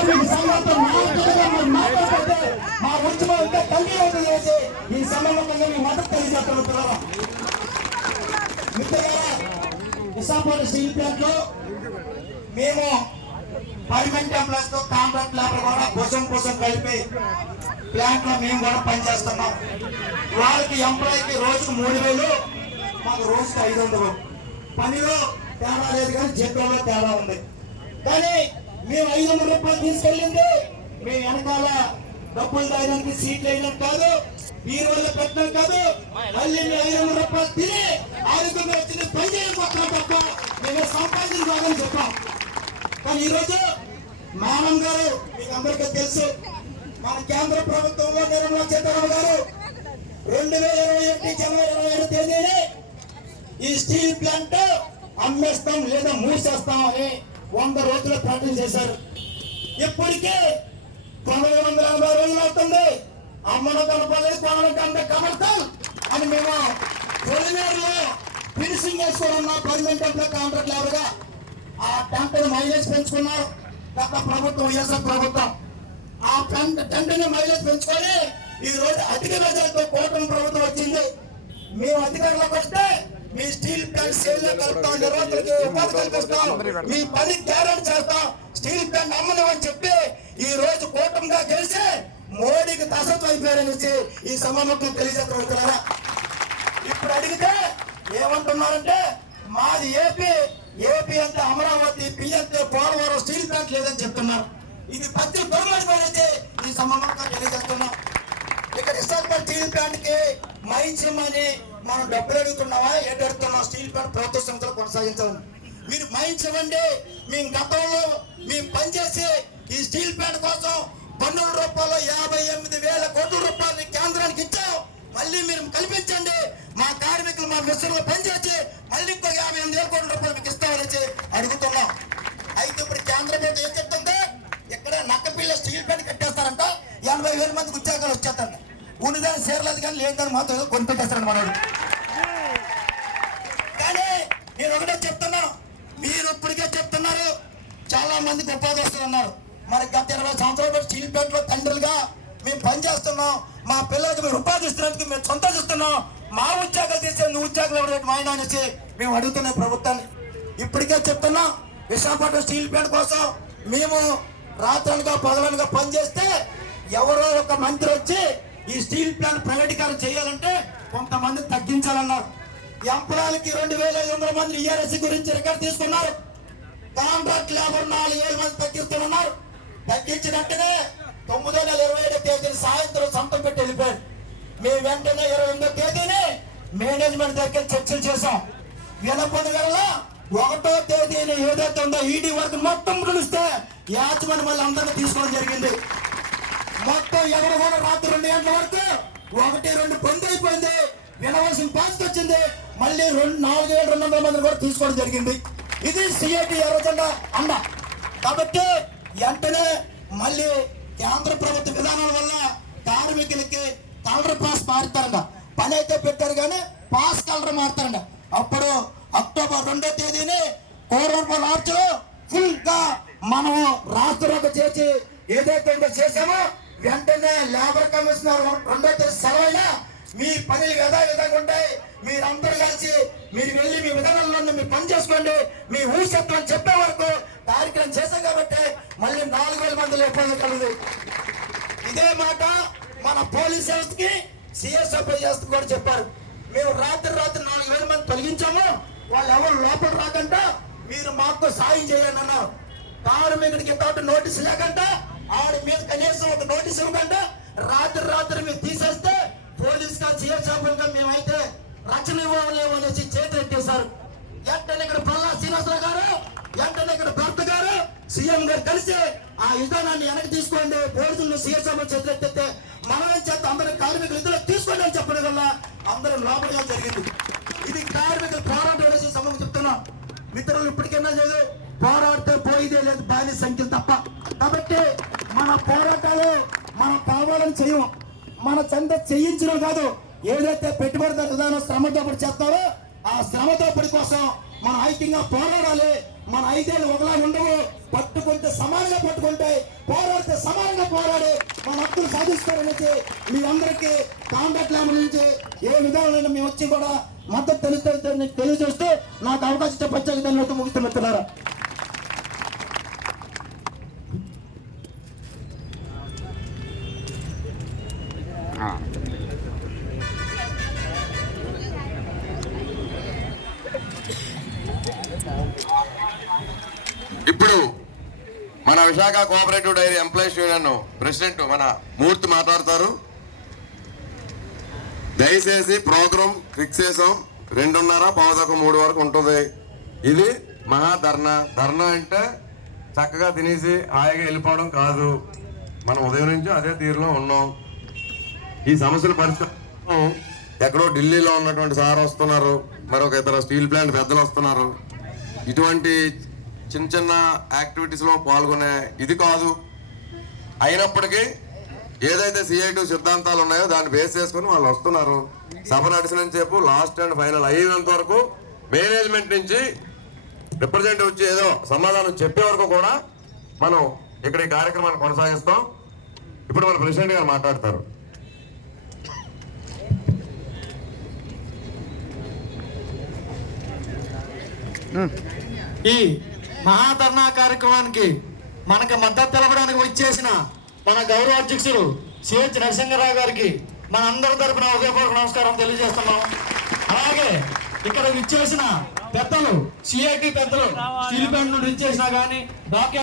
కార్మిక సంఘంతో మాట్లాడితే మా ఉద్యమం ఇంకా చేసి ఈ సందర్భంగా మీ మద్దతు తెలియజేస్తున్న మిత్రులారా విశాఖపట్నం స్టీల్ ప్లాంట్లో మేము పర్మనెంట్ ఎంప్లాయీస్తో కాంట్రాక్ట్ లేబర్ కూడా భుజం భుజం కలిపి ప్లాంట్లో మేము కూడా పనిచేస్తున్నాం వాళ్ళకి ఎంప్లాయీకి రోజుకు మూడు వేలు మాకు రోజుకి ఐదు వందలు పనిలో తేడా లేదు కానీ జీతంలో తేడా ఉంది. కానీ మేము ఐదు వందల రూపాయలు తీసుకెళ్ళింది. మీ వెనకాల డబ్బులు తాగడానికి సీట్లు వేయడం కాదు ఈ వల్ల పెట్టడం కాదు. మళ్ళీ ఐదు వందల రూపాయలు తిని ఆరోగ్యంగా వచ్చిన పని చేయకపోతున్నాం తప్ప మేము సంపాదించుకోవాలని చెప్పాం. కానీ ఈరోజు మానం గారు మీకు అందరికీ తెలుసు మన కేంద్ర ప్రభుత్వంలో నిర్మలా సీతారామన్ గారు రెండు వేల ఇరవై ఒకటి జనవరి ఇరవై ఏడు తేదీని ఈ స్టీల్ ప్లాంట్ అమ్మేస్తాం లేదా మూసేస్తాం అని వంద రోజుల ప్రార్థన చేశారు. ఇప్పటికే తొమ్మిది వందల ఎనభై రోజులు అవుతుంది. అమ్మను కనపలేదు కొనను కంట కమర్తాం అని మేము పొలిమేరులో ఫినిషింగ్ వేసుకున్న పర్మనెంట్ ఎంప్లాయ్ కాంట్రాక్ట్ లేబర్గా ఆ టెంట్ మైలేజ్ పెంచుకున్నారు. గత ప్రభుత్వం వైఎస్ఆర్ ప్రభుత్వం. ఆ టెంట్ టెంట్ మైలేజ్ పెంచుకొని ఈ రోజు అధిక ప్రజలతో కూటమి ప్రభుత్వం వచ్చింది. మేము అధికారంలోకి వస్తే మీ స్టీల్ ప్లాంట్ సేల్లో కలుపుతాం నిర్వాహకులకి ఉపాధి కల్పిస్తాం మీ పని గ్యారెంటీ చేస్తాం స్టీల్ ప్లాంట్ అమ్మలేమని చెప్పి ఈ రోజు కూటమిగా గెలిచి మోడీకి దశత్వం అయిపోయారనేసి ఈ సమావేశం తెలియజేస్తున్నారా ఇప్పుడు అడిగితే ఏమంటున్నారంటే మాది ఏపీ ఏపీ అంటే అమరావతి పిఎంతే పోలవరం స్టీల్ ప్లాంట్ లేదని చెప్తున్నారు. ఇది పత్తి దొంగలిపోయినది ఈ సంబంధంగా తెలియజేస్తున్నాం. ఇక్కడ విశాఖపట్నం స్టీల్ ప్లాంట్కి అని మనం డబ్బులు అడుగుతున్నావా ఏంటి స్టీల్ ప్లాంట్ ప్రభుత్వ సంస్థలు కొనసాగించాలని. మీరు మైన్సివ్వండి మేము గతంలో మేము పనిచేసి ఈ స్టీల్ ప్లాంట్ కోసం పన్నుల రూపాయలు యాభై ఎనిమిది వేల కోట్ల రూపాయలు కేంద్రానికి ఇచ్చాం. మళ్ళీ మీరు కల్పించండి మా కార్మికులు మా మిషన్లో పనిచేసి మళ్ళీ ఇంకో యాభై ఎనిమిది వేల కోట్ల రూపాయలు మీకు ఇస్తామని అడుగుతున్నాం. అయితే ఇప్పుడు కేంద్ర ప్రభుత్వం ఏం చెప్తుంది? ఇక్కడ నక్కపిల్ల స్టీల్ ప్లాంట్ కట్టేస్తారంట ఎనభై వేల మందికి ఉద్యోగాలు వచ్చేస్తారంట కానీ చేరలేదు కానీ లేదని మాత్రం ఏదో కొనిపెట్టేస్తారంట మనోడు కానీ నేను ఒకటే చెప్తున్నా మీరు ఇప్పటికే చెప్తున్నారు చాలా మందికి ఉపాధి ఉన్నారు. మరి గత ఇరవై సంవత్సరాల పాటు స్టీల్ తండ్రులుగా మేము పనిచేస్తున్నాం. మా పిల్లలకి మేము ఉపాధి ఇస్తున్నందుకు మేము సంతోషిస్తున్నాం. మా ఉద్యోగాలు తీసే నువ్వు ఉద్యోగాలు ఎవరైతే మా అనేసి మేము అడుగుతున్నాం ప్రభుత్వాన్ని. ఇప్పటికే చెప్తున్నాం విశాఖపట్నం స్టీల్ ప్లాంట్ కోసం మేము రాత్రలుగా పగలనుగా పనిచేస్తే ఎవరో ఒక మంత్రి వచ్చి ఈ స్టీల్ ప్లాంట్ ప్రైవేటీకరణ చేయాలంటే కొంతమంది తగ్గించాలన్నారు. ఎంప్లాయలకి రెండు వేల ఐదు వందల మంది ఈఆర్ఎస్ గురించి రికార్డు తీసుకున్నారు. కాంట్రాక్ట్ లేబర్ నాలుగు వేల మంది తగ్గిస్తున్నారు తగ్గించినట్టునే తొమ్మిదో నెల ఇరవై ఏడో తేదీని సాయంత్రం సొంతం పెట్టి వెళ్ళిపోయారు. మేము వెంటనే ఇరవై ఎనిమిదో తేదీని మేనేజ్మెంట్ దగ్గర చర్చలు చేశాం. వినపడి వల్ల ఒకటో తేదీని ఏదైతే ఉందో ఈడీ వరకు మొత్తం పిలిస్తే యాచమని మళ్ళీ అందరినీ తీసుకోవడం జరిగింది. మొత్తం ఎవరు కూడా రాత్రి రెండు గంటల వరకు? ఒకటి రెండు బంద్ అయిపోయింది. వినవలసిన పరిస్థితి వచ్చింది. మళ్ళీ రెండు నాలుగు వేల రెండు వందల మందిని కూడా తీసుకోవడం జరిగింది. ఇది సిఐటి ఎర్రజెండా అన్న కాబట్టి వెంటనే మళ్ళీ కేంద్ర ప్రభుత్వ విధానాల వల్ల కార్మికులకి కలర్ పాస్ మారుతారంట. పని అయితే పెట్టారు కానీ పాస్ కలర్ మారుతారంట. అప్పుడు అక్టోబర్ రెండో తేదీని కోరూరు లాడ్జ్లో ఫుల్గా మనము రాష్ట్రంలోకి చేసి ఏదైతే చేసామో వెంటనే లేబర్ కమిషనర్ రెండో తేదీ సెలవైనా మీ పనులు యథావిధంగా ఉంటాయి. మీరందరూ కలిసి మీరు వెళ్ళి మీ విధానంలో మీరు పని చేసుకోండి. మీ ఊసత్వం చెప్పే వరకు కార్యక్రమం చేశాం కాబట్టి మళ్ళీ నాలుగు వేల మంది ఇబ్బంది కలదు. ఇదే మాట మన పోలీస్ వ్యవస్థకి సిఎస్ వ్యవస్థ కూడా చెప్పారు. మేము రాత్రి రాత్రి నాలుగు వేల మంది తొలగించాము. వాళ్ళు ఎవరు లోపల రాకుండా మీరు మాకు సాయం చేయండి అన్నారు. కార్మికుడికి నోటీస్ లేకుండా ఆడి మీద కనీసం ఒక నోటీస్ ఇవ్వకుండా రాత్రి రాత్రి మీరు తీసేస్తే పోలీస్గా సిఎస్ఎఫ్ మేమైతే రక్షణ ఇవ్వలేము అనేసి చేతులెట్టేశారు వెంటనే ఇక్కడ పల్లా శ్రీనివాసరావు గారు వెంటనే ఇక్కడ భర్త గారు సీఎం గారు కలిసి ఆ విధానాన్ని వెనక్కి తీసుకోండి. పోలీసులు సీఎస్ఎం చేతులెత్తితే ఏం చేత అందరూ కార్మికులు ఇద్దరు తీసుకోండి అని చెప్పడం వల్ల అందరూ లోపలిగా జరిగింది. ఇది కార్మికులు పోరాటం అనేసి సమయం చెప్తున్నాం. మిత్రులు ఇప్పటికైనా లేదు. పోరాడితే పోయిదే లేదు. బాలి సంఖ్యలు తప్ప. కాబట్టి మన పోరాటాలు మనం కావాలని చేయము మన చెంత చేయించడం కాదు. ఏదైతే పెట్టుబడిదారు విధానం శ్రమతో పడి చేస్తారో ఆ శ్రమతో పడి కోసం మన ఐక్యంగా పోరాడాలి. మన ఐదేళ్ళు ఒకలా ఉండవు. పట్టుకుంటే సమానంగా పట్టుకుంటే మన హక్కులు సాధిస్తారనేసి మీ అందరికీ కాంటాక్ట్ ల్యాండ్ నుంచి ఏ విధానంలో మేము వచ్చి కూడా మద్దతు తెలుస్తూ తెలియజేస్తూ నాకు అవకాశం ప్రత్యేక ధన్యవాదాలు ముగిస్తున్నారు ఇప్పుడు మన Visakha cooperative dairy employees union president మన మూర్తి మాట్లాడతారు. దయచేసి ప్రోగ్రాం ఫిక్స్ చేసాం. రెండున్నర పావుదాకా మూడు వరకు ఉంటుంది. ఇది మహా ధర్నా. ధర్నా అంటే చక్కగా తినేసి హాయిగా వెళ్ళిపోవడం కాదు. మనం ఉదయం నుంచి అదే తీరులో ఉన్నాం. ఈ సమస్యల పరిష్కారం ఎక్కడో ఢిల్లీలో ఉన్నటువంటి సార్ వస్తున్నారు. మరొక ఇతర స్టీల్ ప్లాంట్ పెద్దలు వస్తున్నారు. ఇటువంటి చిన్న చిన్న యాక్టివిటీస్లో పాల్గొనే ఇది కాదు. అయినప్పటికీ ఏదైతే సిఐటి సిద్ధాంతాలు ఉన్నాయో దాన్ని బేస్ చేసుకుని వాళ్ళు వస్తున్నారు. సభ నడిచినంత సేపు లాస్ట్ అండ్ ఫైనల్ అయినంత వరకు మేనేజ్మెంట్ నుంచి రిప్రజెంటేటివ్ వచ్చి ఏదో సమాధానం చెప్పే వరకు కూడా మనం ఇక్కడ ఈ కార్యక్రమాన్ని కొనసాగిస్తాం. ఇప్పుడు మన ప్రెసిడెంట్ గారు మాట్లాడతారు. ఈ మహాధర్నా కార్యక్రమానికి మనకి మద్దతు తెలపడానికి వచ్చేసిన మన గౌరవ అధ్యక్షులు సిహెచ్ నరసింహరావు గారికి మన అందరి తరపున ఉదయపూర్వక నమస్కారం తెలియజేస్తున్నాం. అలాగే ఇక్కడ విచ్చేసిన పెద్దలు సిఐటి పెద్దలు స్టీల్ నుండి విచ్చేసినా కానీ డాక్టర్